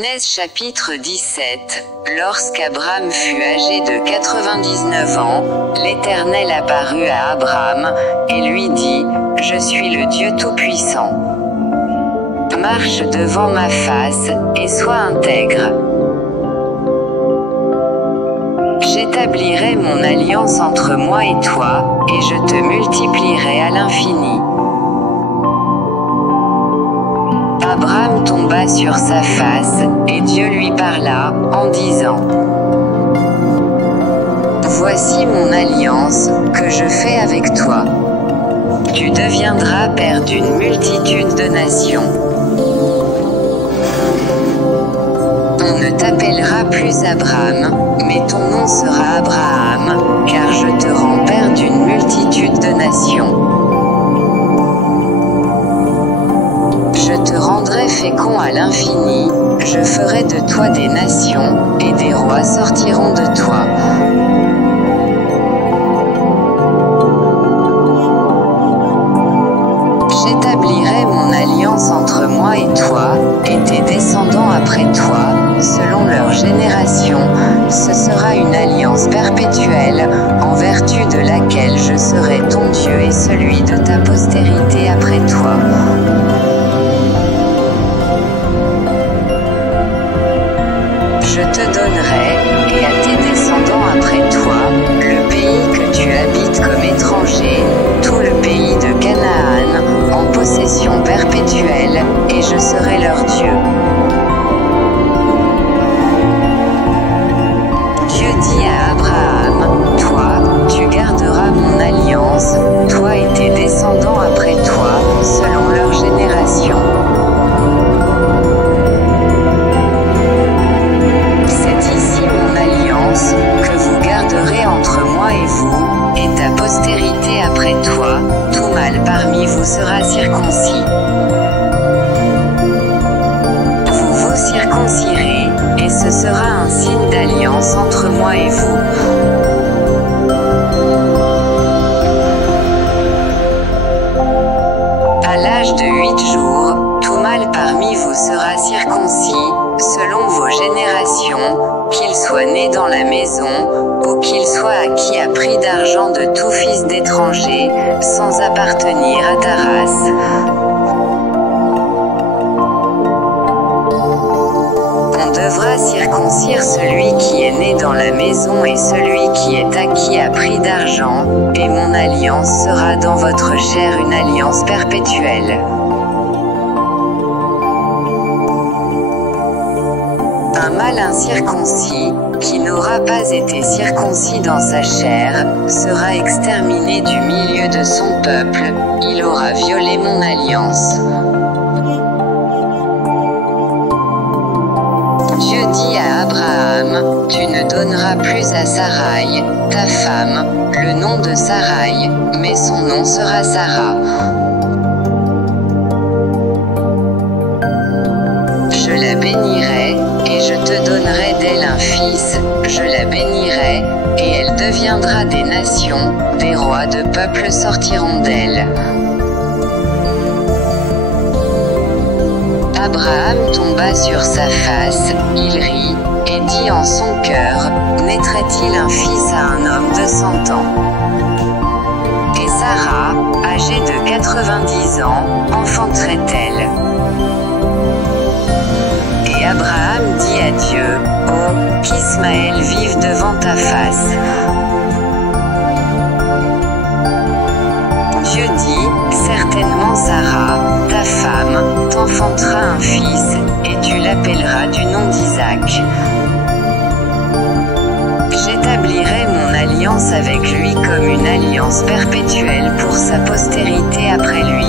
Genèse chapitre 17. Lorsqu'Abraham fut âgé de 99 ans, l'Éternel apparut à Abraham, et lui dit, « Je suis le Dieu Tout-Puissant. Marche devant ma face, et sois intègre. J'établirai mon alliance entre moi et toi, et je te multiplierai à l'infini. » Abraham tomba sur sa face, et Dieu lui parla, en disant, « Voici mon alliance, que je fais avec toi. Tu deviendras père d'une multitude de nations. On ne t'appellera plus Abraham, mais ton nom sera Abraham, car je te rends père d'une multitude de nations. Je te rendrai fécond à l'infini, je ferai de toi des nations, et des rois sortiront de toi. J'établirai mon alliance entre moi et toi, et tes descendants après toi, selon leur génération, ce sera une alliance perpétuelle, en vertu de laquelle je serai ton Dieu et celui de ta postérité après toi. Je te donnerai, et à tes descendants après toi, le pays que tu habites comme étranger, tout le pays de Canaan, en possession perpétuelle, et je serai leur Dieu. Dieu dit à Abraham, toi, tu garderas mon alliance, toi et tes descendants après toi, selon leur génération. Que vous garderez entre moi et vous, et ta postérité après toi, tout mâle parmi vous sera circoncis. Vous vous circoncirez, et ce sera un signe d'alliance entre moi et vous. À l'âge de 8 jours, tout mâle parmi vous sera circoncis, selon vos générations, qu'il soit né dans la maison, ou qu'il soit acquis à prix d'argent de tout fils d'étranger, sans appartenir à ta race. On devra circoncire celui qui est né dans la maison et celui qui est acquis à prix d'argent, et mon alliance sera dans votre chair une alliance perpétuelle. Un mâle incirconcis, qui n'aura pas été circoncis dans sa chair, sera exterminé du milieu de son peuple, il aura violé mon alliance. Dieu dit à Abraham, tu ne donneras plus à Saraï, ta femme, le nom de Saraï, mais son nom sera Sarah. Je la bénirai, et je te donnerai d'elle un fils, je la bénirai, et elle deviendra des nations, des rois de peuples sortiront d'elle. Abraham tomba sur sa face, il rit, et dit en son cœur, naîtrait-il un fils à un homme de 100 ans? Et Sarah, âgée de 90 ans, enfanterait-elle? Et Abraham dit à Dieu, « Oh, qu'Ismaël vive devant ta face. » Dieu dit, « Certainement Sarah, ta femme, t'enfantera un fils, et tu l'appelleras du nom d'Isaac. J'établirai mon alliance avec lui comme une alliance perpétuelle pour sa postérité après lui.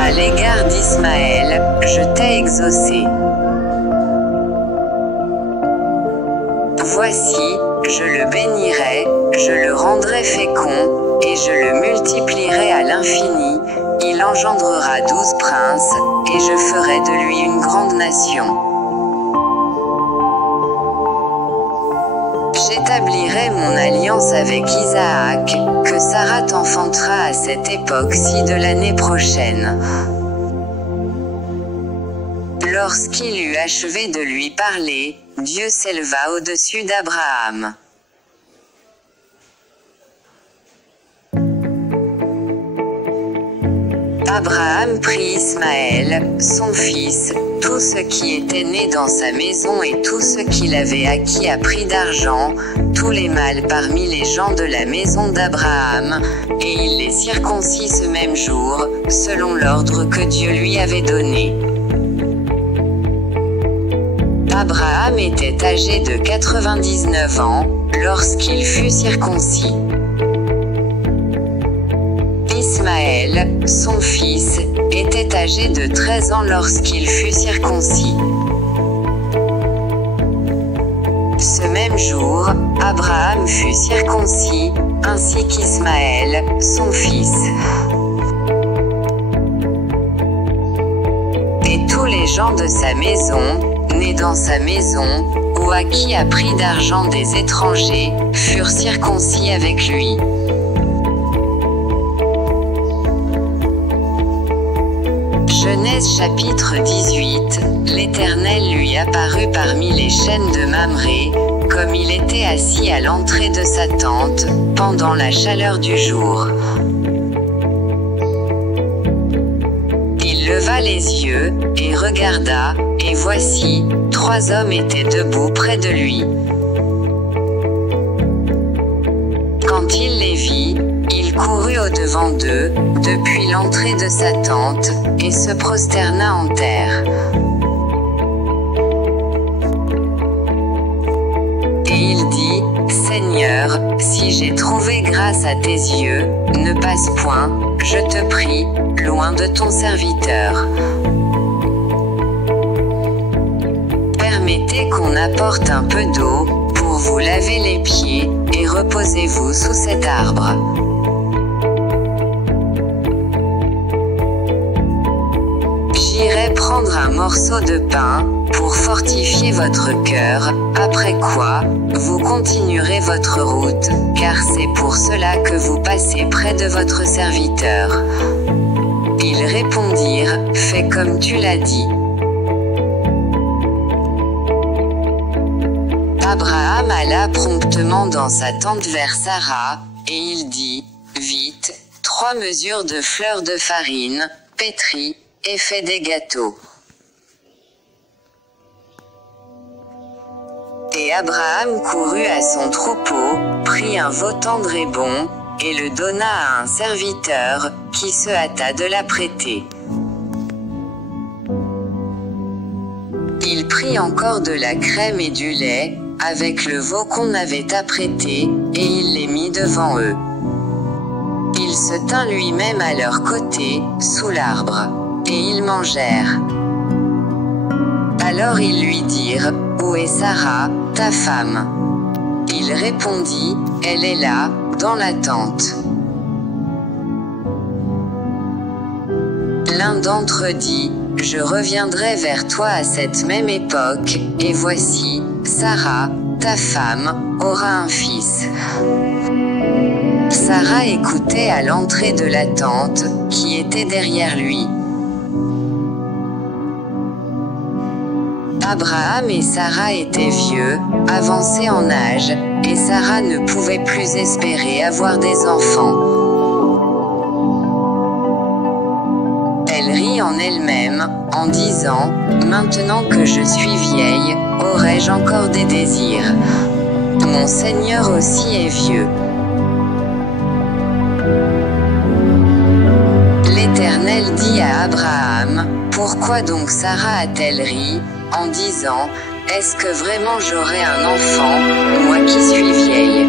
À l'égard d'Ismaël, je t'ai exaucé. Voici, je le bénirai, je le rendrai fécond, et je le multiplierai à l'infini, il engendrera 12 princes, et je ferai de lui une grande nation. J'établirai mon alliance avec Isaac, que Sarah t'enfantera à cette époque-ci de l'année prochaine. Lorsqu'il eut achevé de lui parler, Dieu s'éleva au-dessus d'Abraham. Abraham prit Ismaël, son fils, tout ce qui était né dans sa maison et tout ce qu'il avait acquis à prix d'argent, tous les mâles parmi les gens de la maison d'Abraham, et il les circoncit ce même jour, selon l'ordre que Dieu lui avait donné. Abraham était âgé de 99 ans, lorsqu'il fut circoncis. Ismaël, son fils, était âgé de 13 ans lorsqu'il fut circoncis. Ce même jour, Abraham fut circoncis, ainsi qu'Ismaël, son fils. Et tous les gens de sa maison, nés dans sa maison, ou acquis à prix d'argent des étrangers, furent circoncis avec lui. Genèse chapitre 18, l'Éternel lui apparut parmi les chênes de Mamré, comme il était assis à l'entrée de sa tente, pendant la chaleur du jour. Il leva les yeux, et regarda, et voici, 3 hommes étaient debout près de lui. Quand il les vit, il courut au-devant d'eux, depuis l'entrée de sa tente, et se prosterna en terre. Et il dit, Seigneur, si j'ai trouvé grâce à tes yeux, ne passe point, je te prie, loin de ton serviteur. Permettez qu'on apporte un peu d'eau, pour vous laver les pieds, et reposez-vous sous cet arbre. J'irai prendre un morceau de pain, pour fortifier votre cœur, après quoi, vous continuerez votre route, car c'est pour cela que vous passez près de votre serviteur. Ils répondirent, fais comme tu l'as dit. Abraham alla promptement dans sa tente vers Sarah, et il dit, vite, 3 mesures de fleurs de farine, pétris, et fais des gâteaux. Et Abraham courut à son troupeau, prit un veau tendre et bon, et le donna à un serviteur, qui se hâta de l'apprêter. Il prit encore de la crème et du lait, avec le veau qu'on avait apprêté, et il les mit devant eux. Il se tint lui-même à leur côté, sous l'arbre, et ils mangèrent. Alors ils lui dirent, où est Sarah, ta femme? Il répondit, elle est là, dans la tente. L'un d'entre eux dit, je reviendrai vers toi à cette même époque, et voici, Sarah, ta femme, aura un fils. Sarah écoutait à l'entrée de la tente, qui était derrière lui. Abraham et Sarah étaient vieux, avancés en âge, et Sarah ne pouvait plus espérer avoir des enfants. Elle rit en elle-même, en disant, maintenant que je suis vieille, aurai-je encore des désirs? Mon Seigneur aussi est vieux. L'Éternel dit à Abraham, pourquoi donc Sarah a-t-elle ri, en disant, est-ce que vraiment j'aurai un enfant, moi qui suis vieille?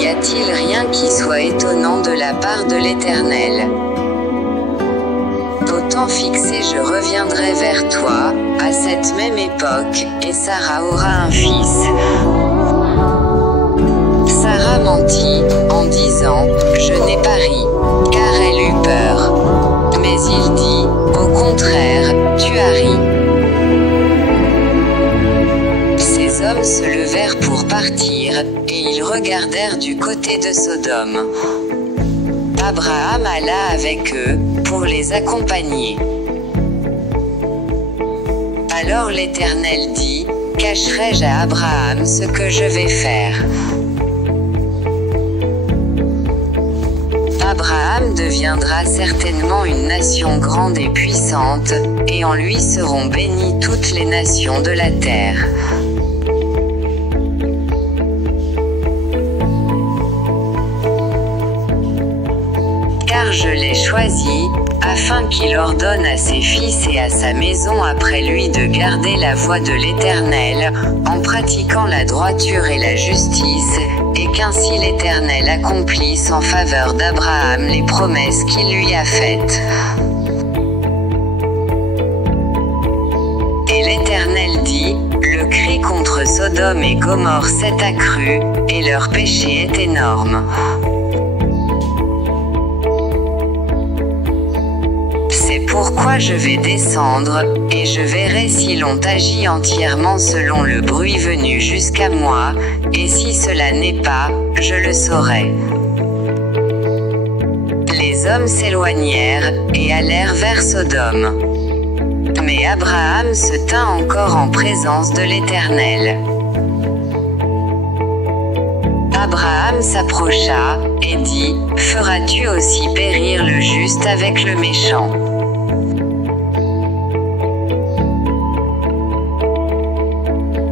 Y a-t-il rien qui soit étonnant de la part de l'Éternel? Au temps fixé je reviendrai vers toi, à cette même époque, et Sarah aura un fils. Sarah mentit, en disant, je n'ai pas ri, car elle eut peur. Mais il dit, au contraire, tu as ri. Ces hommes se levèrent pour partir, et ils regardèrent du côté de Sodome. Abraham alla avec eux, pour les accompagner. Alors l'Éternel dit, cacherai-je à Abraham ce que je vais faire? Abraham deviendra certainement une nation grande et puissante, et en lui seront bénies toutes les nations de la terre. Car je l'ai choisi, afin qu'il ordonne à ses fils et à sa maison après lui de garder la voie de l'Éternel, en pratiquant la droiture et la justice, et qu'ainsi l'Éternel accomplisse en faveur d'Abraham les promesses qu'il lui a faites. Et l'Éternel dit, le cri contre Sodome et Gomorrhe s'est accru, et leur péché est énorme. C'est pourquoi je vais descendre, et je verrai si l'on agit entièrement selon le bruit venu jusqu'à moi, et si cela n'est pas, je le saurai. Les hommes s'éloignèrent, et allèrent vers Sodome. Mais Abraham se tint encore en présence de l'Éternel. Abraham s'approcha, et dit, feras-tu aussi périr le juste avec le méchant?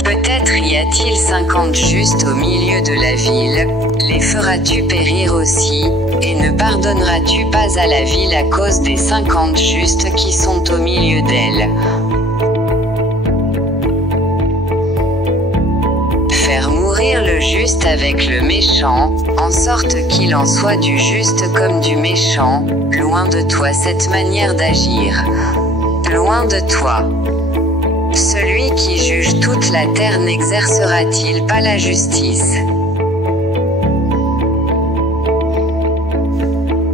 Peut-être y a-t-il 50 justes au milieu de la ville, les feras-tu périr aussi, et ne pardonneras-tu pas à la ville à cause des 50 justes qui sont au milieu d'elle? Faire mourir le juste avec le méchant, en sorte qu'il en soit du juste comme du méchant, loin de toi cette manière d'agir. Loin de toi. Celui qui juge toute la terre n'exercera-t-il pas la justice?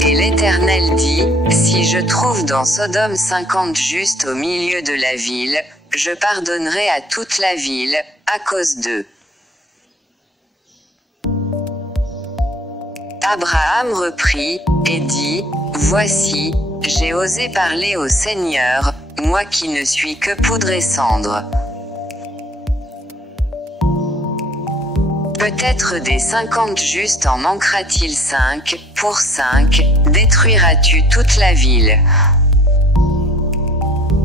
Et l'Éternel dit, si je trouve dans Sodome 50 justes au milieu de la ville, je pardonnerai à toute la ville, à cause d'eux. Abraham reprit, et dit, voici, j'ai osé parler au Seigneur, moi qui ne suis que poudre et cendre. Peut-être des 50 justes en manquera-t-il 5, pour 5, détruiras-tu toute la ville.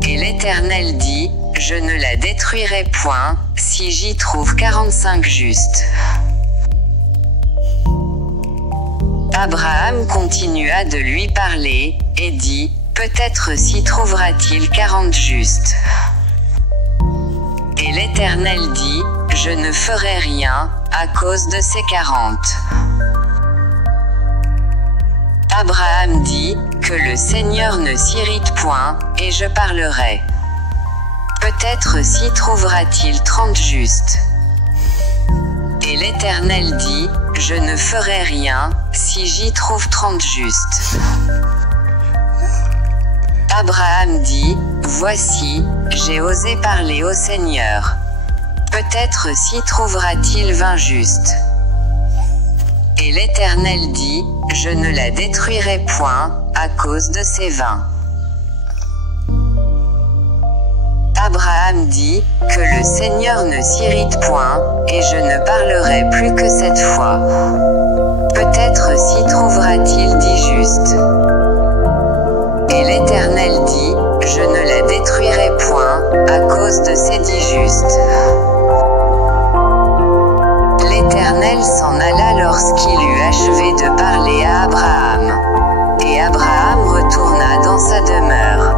Et l'Éternel dit, je ne la détruirai point, si j'y trouve 45 justes. Abraham continua de lui parler, et dit, peut-être s'y trouvera-t-il 40 justes. Et l'Éternel dit, je ne ferai rien, à cause de ces 40. Abraham dit, que le Seigneur ne s'irrite point, et je parlerai. Peut-être s'y trouvera-t-il 30 justes. Et l'Éternel dit, je ne ferai rien, si j'y trouve 30 justes. Abraham dit, voici, j'ai osé parler au Seigneur. Peut-être s'y trouvera-t-il 20 justes. Et l'Éternel dit, je ne la détruirai point, à cause de ces 20. Abraham dit, que le Seigneur ne s'irrite point, et je ne parlerai plus que cette fois. Peut-être s'y trouvera-t-il 10 justes. Et l'Éternel dit, je ne la détruirai point, à cause de ces 10 justes. L'Éternel s'en alla lorsqu'il eut achevé de parler à Abraham. Et Abraham retourna dans sa demeure.